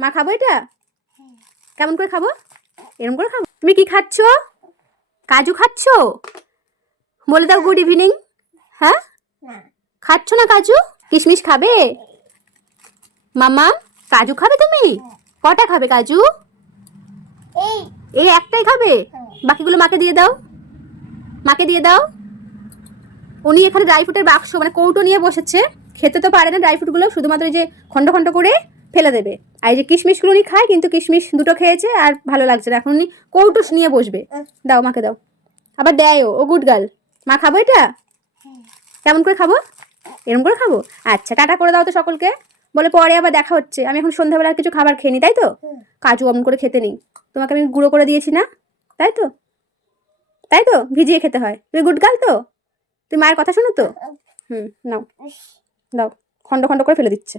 মা খাবো এটা? কেমন করে খাবো? এরকম করে খাবো? তুমি কি খাচ্ছ? কাজু খাচ্ছ? বলে দাও গুড ইভিনিং। হ্যাঁ, খাচ্ছ না কাজু? কিশমিশ খাবে? মামা কাজু খাবে তুমি? কটা খাবে কাজু? এই একটাই খাবে? বাকিগুলো মাকে দিয়ে দাও, মাকে দিয়ে দাও। উনি এখানে ড্রাই ফ্রুটের বাক্স মানে কৌটো নিয়ে বসেছে, খেতে তো পারে না ড্রাই ফ্রুটগুলো, শুধুমাত্র এই যে খন্ড খন্ড করে ফেলে দেবে। আর এই যে কিশমিশগুলো উনি খায়, কিন্তু কিশমিশ দুটো খেয়েছে আর ভালো লাগছে না, এখন উনি কৌটো নিয়ে বসবে। দাও মাকে দাও। আবার দেয়ও, ও গুড গার্ল। মা খাবো এটা? কেমন করে খাবো? এরকম করে খাবো? আচ্ছা, টাটা করে দাও তো সকলকে, বলে পরে আবার দেখা হচ্ছে। আমি এখন সন্ধ্যাবেলা কিছু খাবার খেয়ে নি, তাই তো? কাজু অমন করে খেতে নেই, তোমাকে আমি গুঁড়ো করে দিয়েছি না, তাই তো? তাই তো, ভিজিয়ে খেতে হয়। তুমি গুড গার্ল তো? তুমি মায়ের কথা শোনো তো? নাও দাও, খন্ড খন্ড করে ফেলে দিচ্ছে।